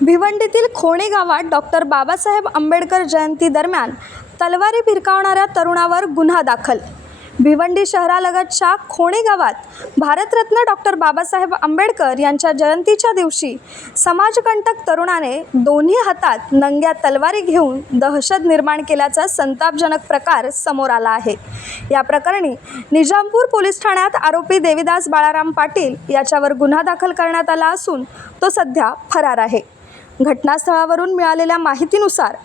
भिवंडीतील खोणे गावात डॉक्टर बाबासाहेब आंबेडकर जयंती दरम्यान तलवारी भिरकावणाऱ्या तरुणावर गुन्हा दाखल भिवंडी शहरालगतच्या खोणे गावात भारतरत्न डॉक्टर बाबासाहेब आंबेडकर यांच्या जयंतीच्या दिवशी समाजकंटक तरुणाने दोन्ही हातात नंग्या तलवारी घेऊन दहशत निर्माण केल्याचा संतापजनक प्रकार समोर आला आहे. या प्रकरणी निजामपूर पोलीस ठाण्यात आरोपी देविदास बाळाराम पाटील याच्यावर गुन्हा दाखल करण्यात आला असून तो सध्या फरार आहे. घटनास्थळावरून मिळालेल्या माहितीनुसार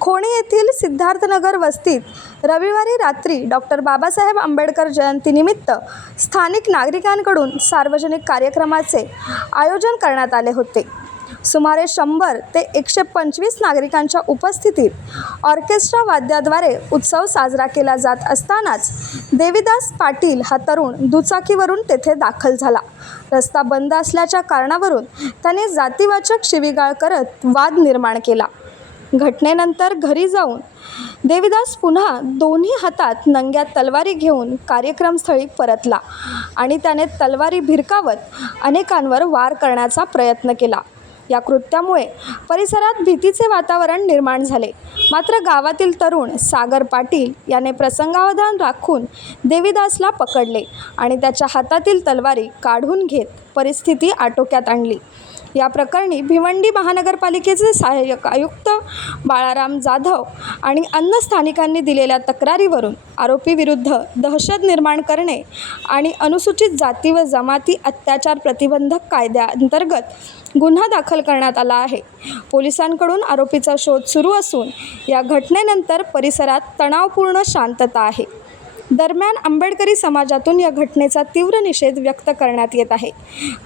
खोणे येथील सिद्धार्थनगर वस्तीत रविवारी रात्री डॉक्टर बाबासाहेब आंबेडकर जयंतीनिमित्त स्थानिक नागरिकांकडून सार्वजनिक कार्यक्रमाचे आयोजन करण्यात आले होते. सुमारे शंभर ते एकशे पंचवीस नागरिकांच्या उपस्थितीत ऑर्केस्ट्रा वाद्याद्वारे उत्सव साजरा केला जात असतानाच देविदास पाटील हा तरुण दुचाकीवरून तेथे दाखल झाला. रस्ता बंद असल्याच्या कारणावरून त्याने जातीवाचक शिवीगाळ करत वाद निर्माण केला. घटनेनंतर घरी जाऊन देविदास पुन्हा दोन्ही हातात नंग्या तलवारी घेऊन कार्यक्रमस्थळी परतला आणि त्याने तलवारी भिरकावत अनेकांवर वार करण्याचा प्रयत्न केला. या कृत्यामुळे परिसरात भीतीचे वातावरण निर्माण झाले. मात्र गावातील तरुण सागर पाटील याने प्रसंगावधान राखून देवीदासला पकडले आणि त्याच्या हातातील तलवारी काढून घेत परिस्थिती आटोक्यात आणली. या प्रकरणी भिवंडी महानगरपालिकेचे सहाय्यक आयुक्त बाळाराम जाधव आणि अन्य स्थानिकांनी दिलेल्या तक्रारीवरून आरोपीविरुद्ध दहशत निर्माण करणे आणि अनुसूचित जाती व जमाती अत्याचार प्रतिबंधक कायद्याअंतर्गत गुन्हा दाखल करण्यात आला आहे. पोलिसांकडून आरोपीचा शोध सुरू असून या घटनेनंतर परिसरात तणावपूर्ण शांतता आहे. दरम्यान आंबेडकरी समाजातून या घटनेचा तीव्र निषेध व्यक्त करण्यात येत आहे.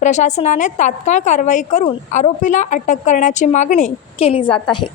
प्रशासनाने तात्काळ कारवाई करून आरोपीला अटक करण्याची मागणी केली जात आहे.